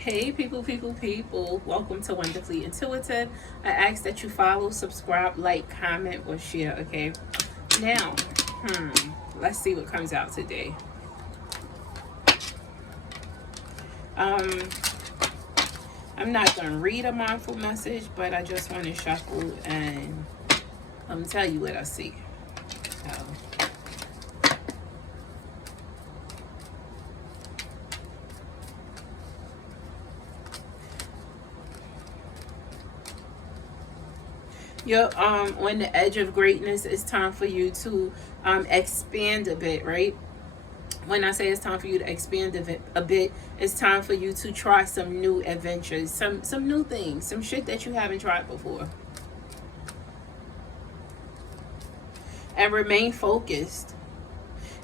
Hey people, welcome to Wonderfully Intuitive. I ask that you follow, subscribe, like, comment, or share, okay? Now, let's see what comes out today. I'm not going to read a mindful message, but I just want to shuffle and tell you what I see. So, you're on the edge of greatness. It's time for you to expand a bit, right? When I say it's time for you to expand a bit, it's time for you to try some new adventures, some new things, some shit that you haven't tried before. And remain focused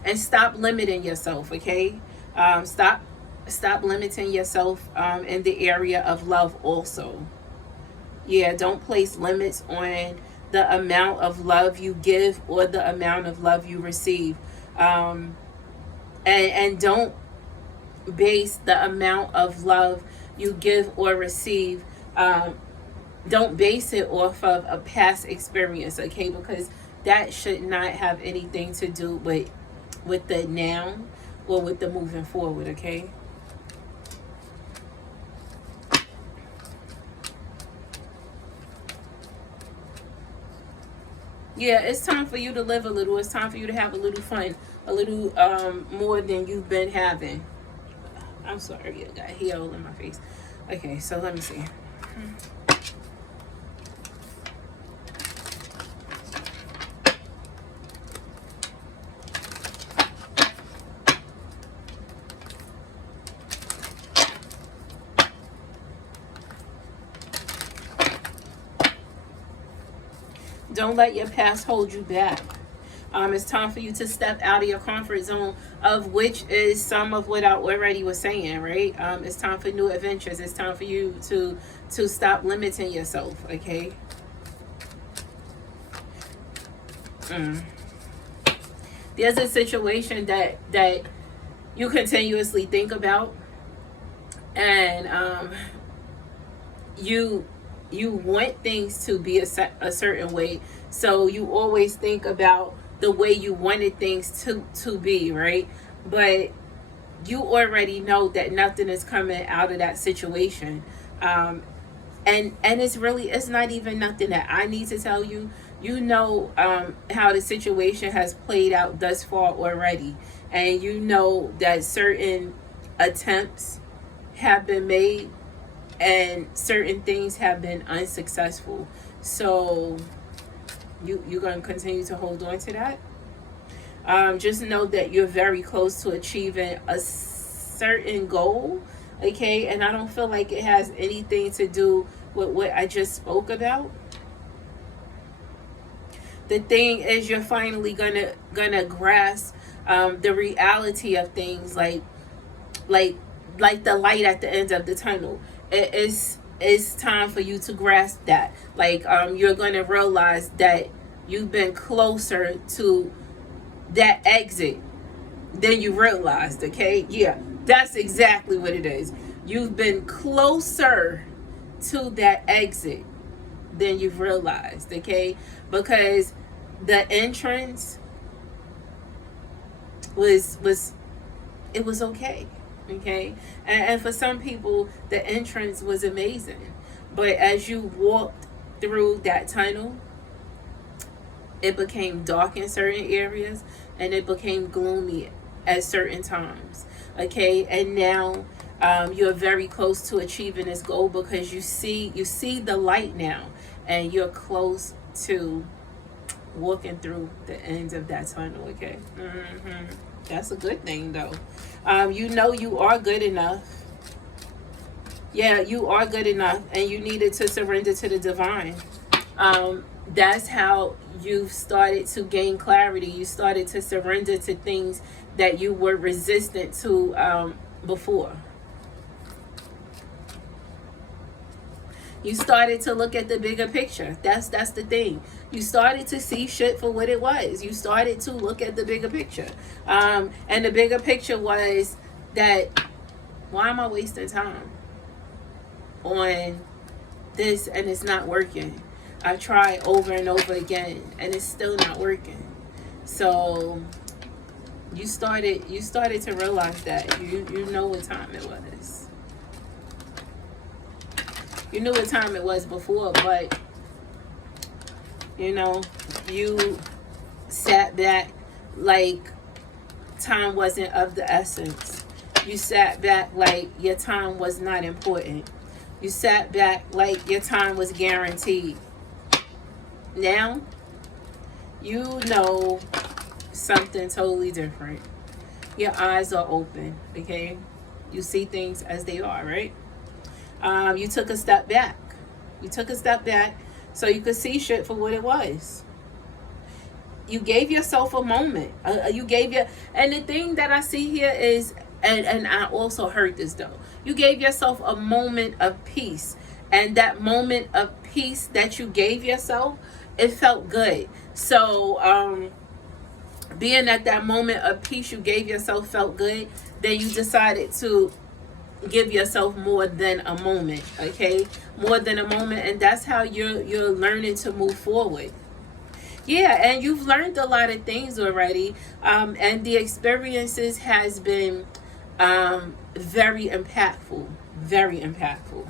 and stop limiting yourself, okay? Stop limiting yourself in the area of love also. Yeah, don't place limits on the amount of love you give or the amount of love you receive. And don't base the amount of love you give or receive. Don't base it off of a past experience, okay? Because that should not have anything to do with the now or with the moving forward, okay? Yeah, it's time for you to live a little. It's time for you to have a little fun, a little more than you've been having. I'm sorry, I got hair all in my face. Okay, so let me see. Don't let your past hold you back. It's time for you to step out of your comfort zone, of which is some of what I already was saying, right? It's time for new adventures. It's time for you to stop limiting yourself, okay? There's a situation that you continuously think about, and you want things to be a certain way, so you always think about the way you wanted things to be, right? But you already know that nothing is coming out of that situation, and it's not even nothing that I need to tell you. You know how the situation has played out thus far already, and you know that certain attempts have been made and certain things have been unsuccessful. So you're going to continue to hold on to that. Just know that you're very close to achieving a certain goal, okay? And I don't feel like it has anything to do with what I just spoke about. The thing is, you're finally gonna grasp the reality of things, like the light at the end of the tunnel. It's time for you to grasp that. Like you're gonna realize that you've been closer to that exit than you realized, okay? Yeah, that's exactly what it is. You've been closer to that exit than you've realized, okay? Because the entrance was okay. Okay, and for some people the entrance was amazing, but as you walked through that tunnel, it became dark in certain areas and it became gloomy at certain times, okay? And now you're very close to achieving this goal because you see the light now, and you're close to walking through the end of that tunnel, okay? That's a good thing, though. You know you are good enough. Yeah, you are good enough, and you needed to surrender to the divine. That's how you've started to gain clarity. You started to surrender to things that you were resistant to before. You started to look at the bigger picture. That's the thing. You started to see shit for what it was. You started to look at the bigger picture. And the bigger picture was that, why am I wasting time? on this and it's not working. I've tried over and over again and it's still not working. So you started to realize that you know what time it was. You knew what time it was before, but you know, you sat back like time wasn't of the essence. You sat back like your time was not important. You sat back like your time was guaranteed. Now, you know something totally different. Your eyes are open, okay? You see things as they are, right? You took a step back. You took a step back so you could see shit for what it was. You gave yourself a moment. And the thing that I see here is, and I also heard this though, you gave yourself a moment of peace. And that moment of peace that you gave yourself, it felt good. So, being at that moment of peace you gave yourself felt good, then you decided to give yourself more than a moment, okay? More than a moment, and that's how you're learning to move forward. Yeah, and you've learned a lot of things already, and the experiences has been very impactful, very impactful.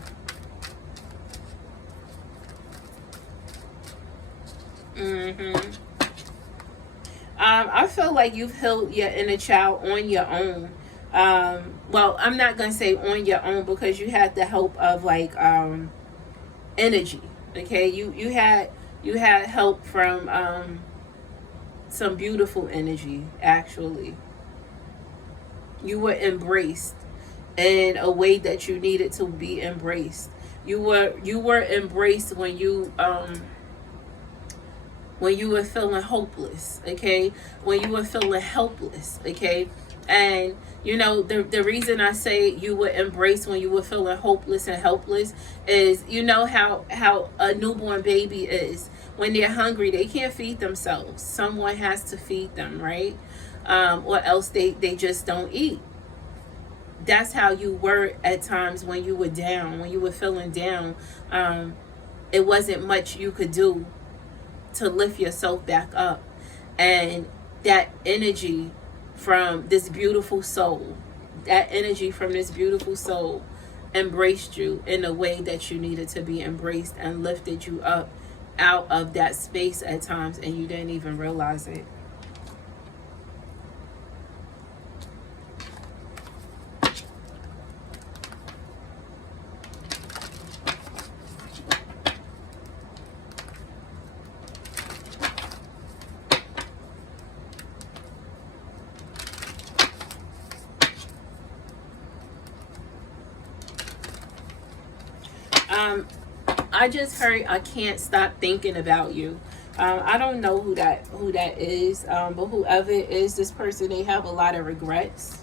I feel like you've healed your inner child on your own. Well, I'm not gonna say on your own because you had the help of like energy. Okay, you had help from some beautiful energy. Actually, you were embraced in a way that you needed to be embraced. You were embraced when you were feeling hopeless, okay? When you were feeling helpless, okay? And you know, the reason I say you were embraced when you were feeling hopeless and helpless is, you know how a newborn baby is. When they're hungry, they can't feed themselves. Someone has to feed them, right? Or else they just don't eat. That's how you were at times when you were down, when you were feeling down. It wasn't much you could do to lift yourself back up. And that energy from this beautiful soul, embraced you in a way that you needed to be embraced and lifted you up out of that space at times, and you didn't even realize it. I just heard I can't stop thinking about you. I don't know who that is, but whoever it is, this person, they have a lot of regrets.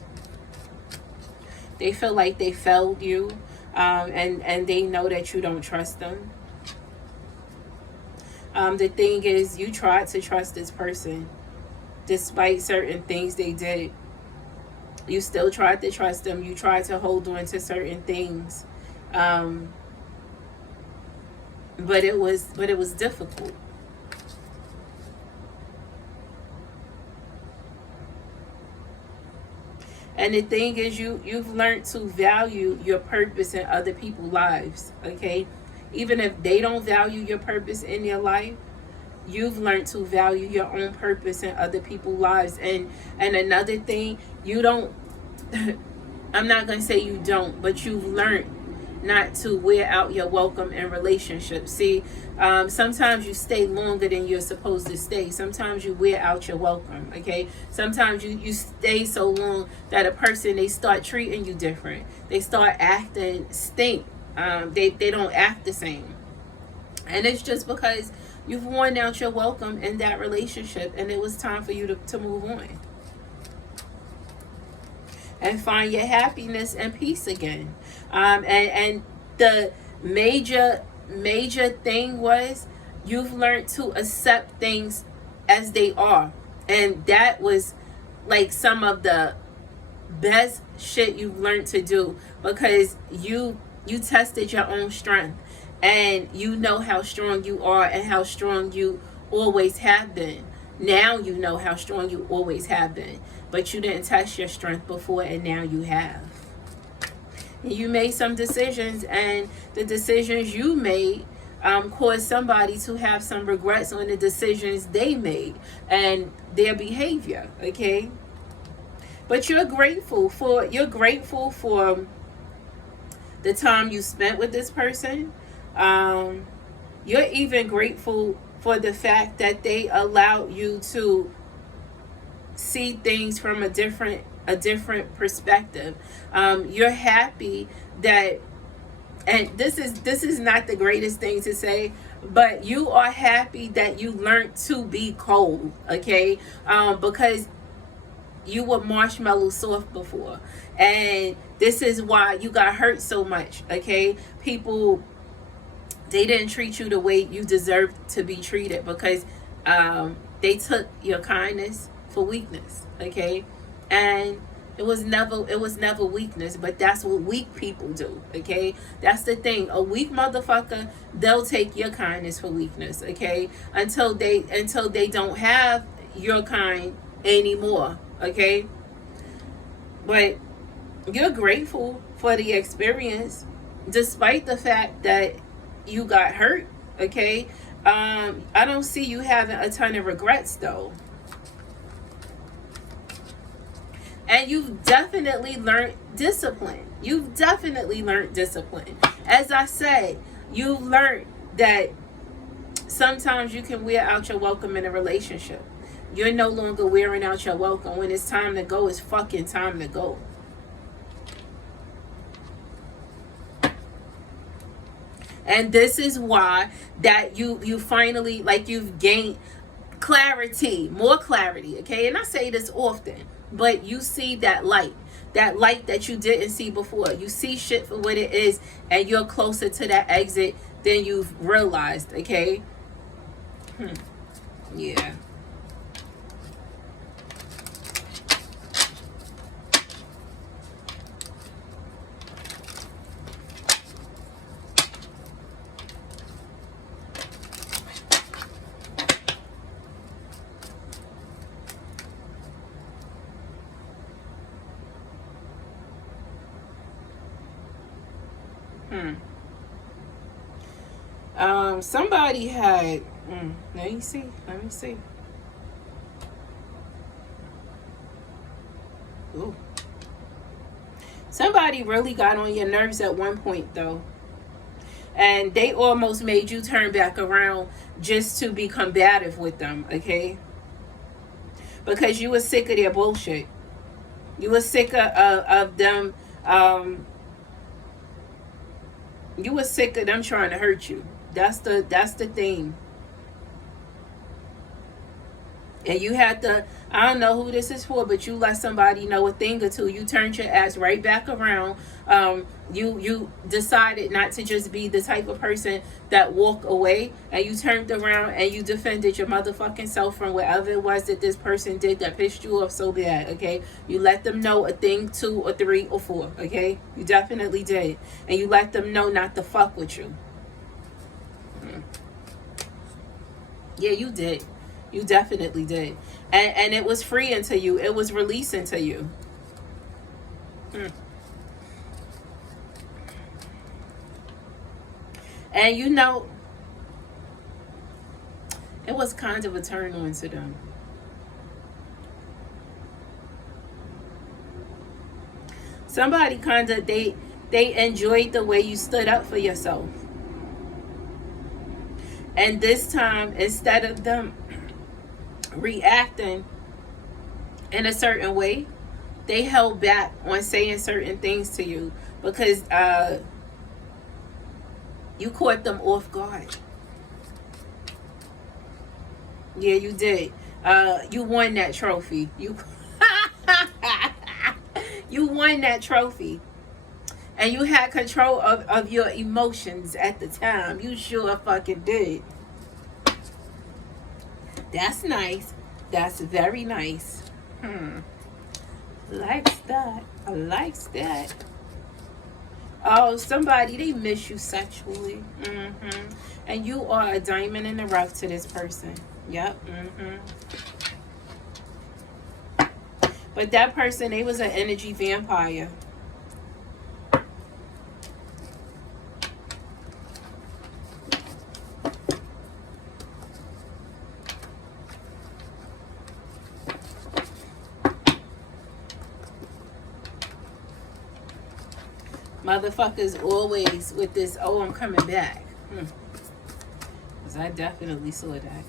They feel like they failed you, and they know that you don't trust them. The thing is, you tried to trust this person despite certain things they did. You still tried to trust them. You tried to hold on to certain things. But it was difficult. And the thing is, you've learned to value your purpose in other people's lives, okay? Even if they don't value your purpose in your life, you've learned to value your own purpose in other people's lives. And another thing, you don't I'm not going to say you don't, but you've learned not to wear out your welcome in relationships. See, sometimes you stay longer than you're supposed to stay. Sometimes you wear out your welcome, okay? Sometimes you stay so long that a person, they start treating you different. They start acting stink. They don't act the same. And it's just because you've worn out your welcome in that relationship, and it was time for you to move on and find your happiness and peace again. And the major thing was, you've learned to accept things as they are. And that was like some of the best shit you've learned to do, because you You tested your own strength, and you know how strong you are and how strong you always have been. Now you know how strong you always have been, but you didn't test your strength before, and now you have. And you made some decisions, and the decisions you made caused somebody to have some regrets on the decisions they made and their behavior. Okay, but you're grateful for the time you spent with this person. You're even grateful for the fact that they allowed you to see things from a different perspective. You're happy that, and this is not the greatest thing to say, but you are happy that you learned to be cold. Okay, because you were marshmallow soft before, and this is why you got hurt so much. Okay, people, they didn't treat you the way you deserved to be treated, because they took your kindness for weakness. Okay, and it was never weakness, but that's what weak people do. Okay, that's the thing. A weak motherfucker, they'll take your kindness for weakness. Okay, until they don't have your kind anymore. Okay, but you're grateful for the experience, despite the fact that you got hurt. Okay, I don't see you having a ton of regrets though. And you've definitely learned discipline. As I said, you've learned that sometimes you can wear out your welcome in a relationship. You're no longer wearing out your welcome. When it's time to go, it's fucking time to go. And this is why that you finally, like, you've gained clarity, more clarity. Okay, and I say this often, but you see that light that you didn't see before. You see shit for what it is, and you're closer to that exit than you've realized. Okay. Yeah. Somebody had, let me see. Ooh. Somebody really got on your nerves at one point though. And they almost made you turn back around just to be combative with them, okay? Because you were sick of their bullshit. You were sick of them, you were sick of them trying to hurt you. That's the thing. And you had to, I don't know who this is for, but you let somebody know a thing or two. You turned your ass right back around. You decided not to just be the type of person that walk away, and you turned around and you defended your motherfucking self from whatever it was that this person did that pissed you off so bad. Okay, you let them know a thing, 2 or 3 or 4. Okay, you definitely did, and you let them know not to fuck with you. Yeah, you did. You definitely did. And it was freeing to you. It was releasing to you. And you know, it was kind of a turn on to them. Somebody kind of, they enjoyed the way you stood up for yourself. And this time, instead of them reacting in a certain way, they held back on saying certain things to you because you caught them off guard. Yeah, you did. You won that trophy. You won that trophy. And you had control of your emotions at the time. You sure fucking did. That's nice. That's very nice. Likes that. I likes that. Oh, somebody, they miss you sexually. And you are a diamond in the rough to this person. Yep. But that person, they was an energy vampire. Motherfuckers always with this, oh, I'm coming back. Because I definitely saw that.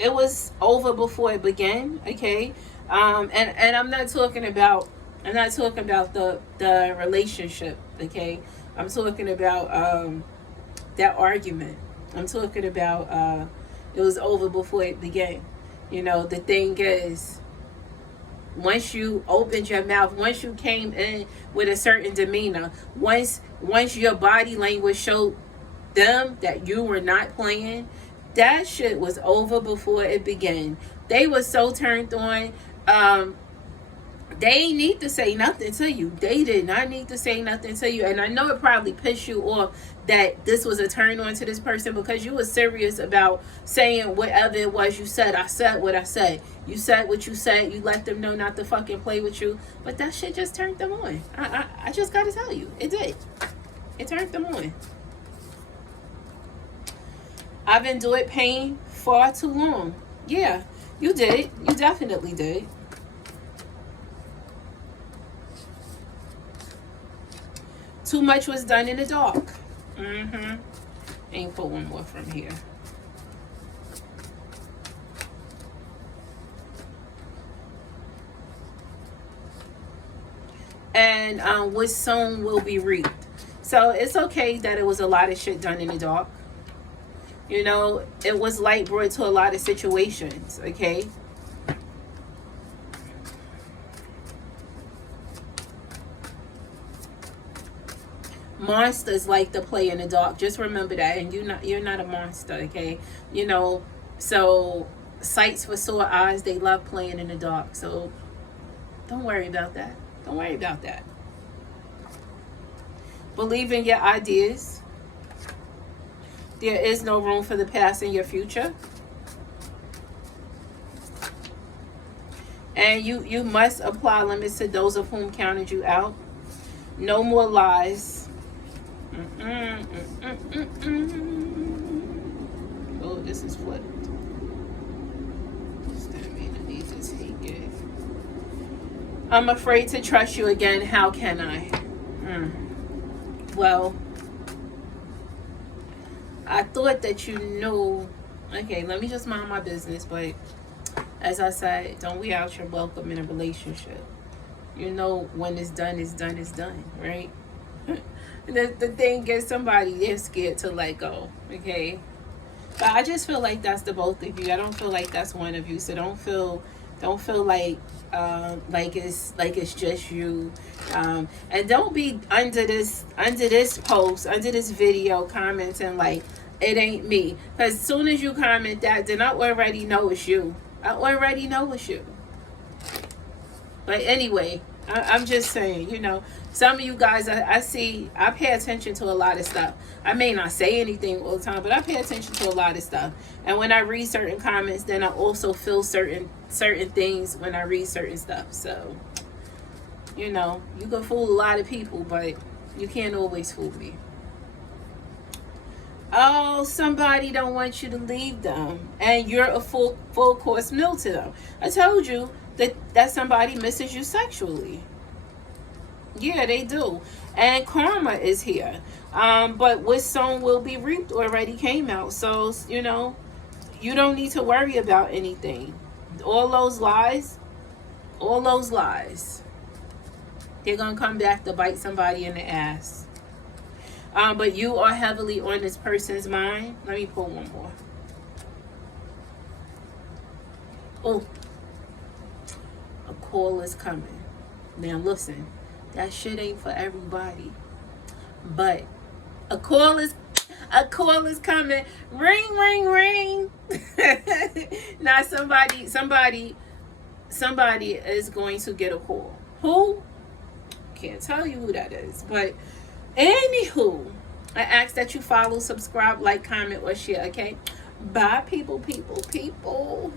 It was over before it began, okay? And I'm not talking about the relationship, okay? I'm talking about that argument. I'm talking about it was over before it began. You know, the thing is, once you opened your mouth, once you came in with a certain demeanor, once your body language showed them that you were not playing, that shit was over before it began. They were so turned on. They ain't need to say nothing to you. They did not need to say nothing to you. And I know it probably pissed you off that this was a turn on to this person, because you were serious about saying whatever it was you said. I said what I said. You said what you said. You let them know not to fucking play with you. But that shit just turned them on. I just gotta tell you. It did. It turned them on. I've endured pain far too long. Yeah, you did. You definitely did. Too much was done in the dark. Ain't put one more from here. And what's sown will be reaped. So it's okay that it was a lot of shit done in the dark. You know, it was light brought to a lot of situations, okay? Monsters like to play in the dark. Just remember that. And you're not a monster, okay? You know, so sights for sore eyes, they love playing in the dark. So don't worry about that. Don't worry about that. Believe in your ideas. There is no room for the past in your future. And you must apply limits to those of whom counted you out. No more lies. Oh, this is flipped. I'm afraid to trust you again. How can I? Well, I thought that you knew. Okay, let me just mind my business. But as I said, don't wear out your welcome in a relationship. You know, when it's done, it's done, it's done, right? The thing is, somebody, they're scared to let go, okay? But I just feel like that's the both of you. I don't feel like that's one of you. So don't feel like it's just you. And don't be under this post, under this video, commenting like it ain't me. Because as soon as you comment that, then I already know it's you. I already know it's you. But anyway, I'm just saying, you know, some of you guys, I pay attention to a lot of stuff. I may not say anything all the time, but I pay attention to a lot of stuff. And when I read certain comments, then I also feel certain things when I read certain stuff. So, you know, you can fool a lot of people, but you can't always fool me. Oh, somebody don't want you to leave them, and you're a full course meal to them. I told you that somebody misses you sexually. Yeah, they do. And karma is here. But what's sown will be reaped already came out. So, you know, you don't need to worry about anything. All those lies, they're going to come back to bite somebody in the ass. But you are heavily on this person's mind. Let me pull one more. Oh, a call is coming. Now listen, that shit ain't for everybody. But a call is coming. Ring, ring, ring. Now somebody somebody is going to get a call. Who? Can't tell you who that is. But anywho, I ask that you follow, subscribe, like, comment, or share, okay? Bye, people, people, people.